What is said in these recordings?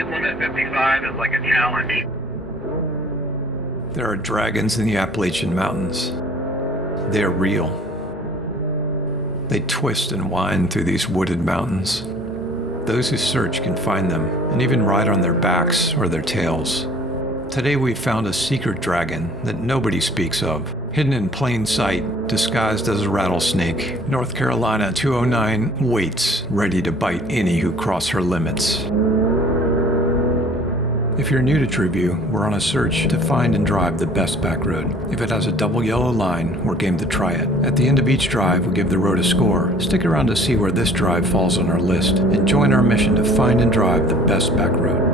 speed limit 55 is like a challenge. There are dragons in the Appalachian Mountains. They are real. They twist and wind through these wooded mountains. Those who search can find them and even ride on their backs or their tails. Today we found a secret dragon that nobody speaks of, hidden in plain sight, disguised as a rattlesnake. North Carolina 209 waits, ready to bite any who cross her limits. If you're new to Tribune, we're on a search to find and drive the best back road. If it has a double yellow line, we're game to try it. At the end of each drive, we give the road a score. Stick around to see where this drive falls on our list, and join our mission to find and drive the best back road.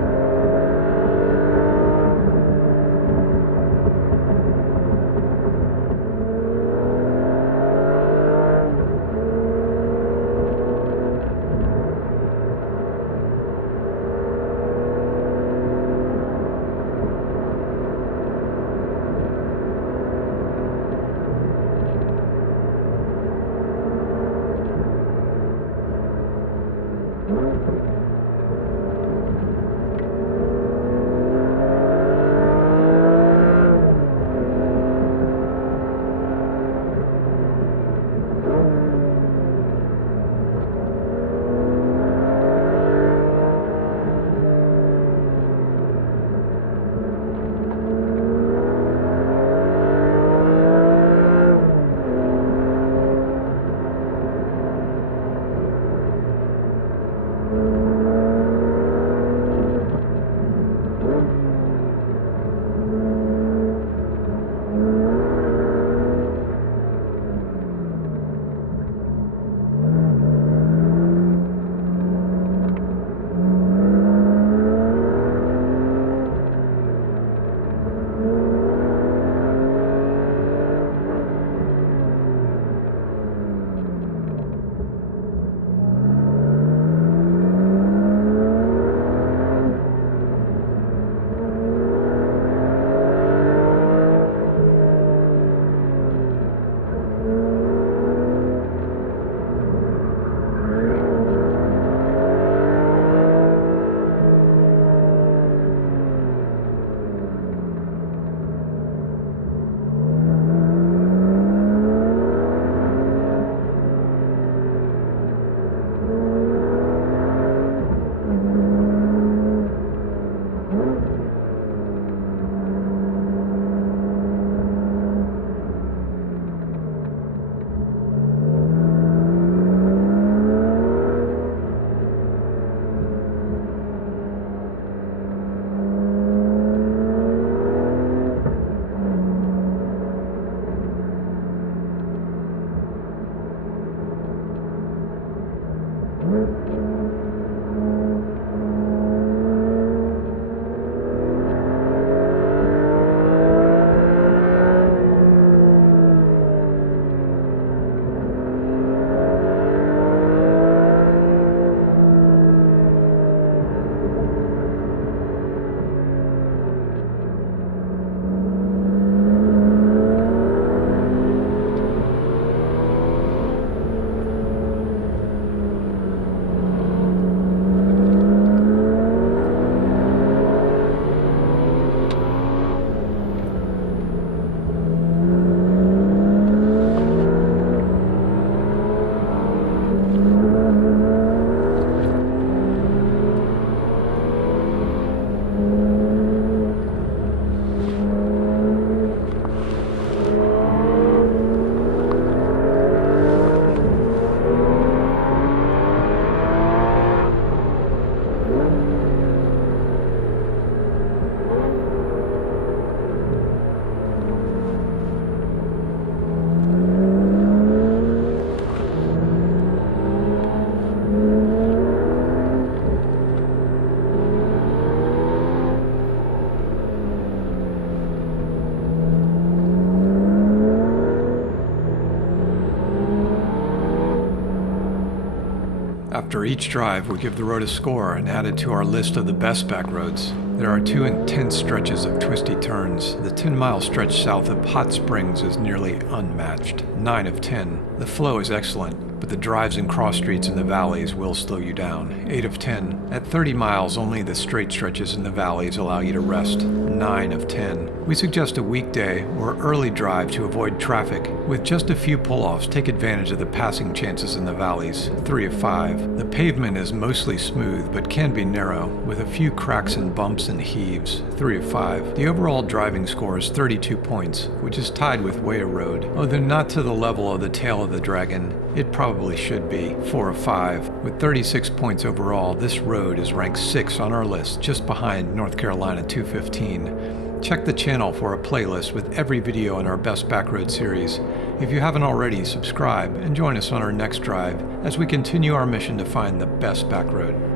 After each drive, we give the road a score and add it to our list of the best back roads. There are 2 intense stretches of twisty turns. The 10-mile stretch south of Hot Springs is nearly unmatched, 9 of 10. The flow is excellent, but but the drives and cross streets in the valleys will slow you down. 8 of 10. At 30 miles, only the straight stretches in the valleys allow you to rest. 9 of 10. We suggest a weekday or early drive to avoid traffic. With just a few pull-offs, take advantage of the passing chances in the valleys. 3 of 5. The pavement is mostly smooth but can be narrow, with a few cracks and bumps and heaves. 3 of 5. The overall driving score is 32 points, which is tied with Way Road. Although not to the level of the Tail of the Dragon, it probably should be. 4 of 5. With 36 points overall, this road is ranked 6th on our list, just behind North Carolina 215. Check the channel for a playlist with every video in our Best Backroad series. If you haven't already, subscribe and join us on our next drive as we continue our mission to find the best backroad.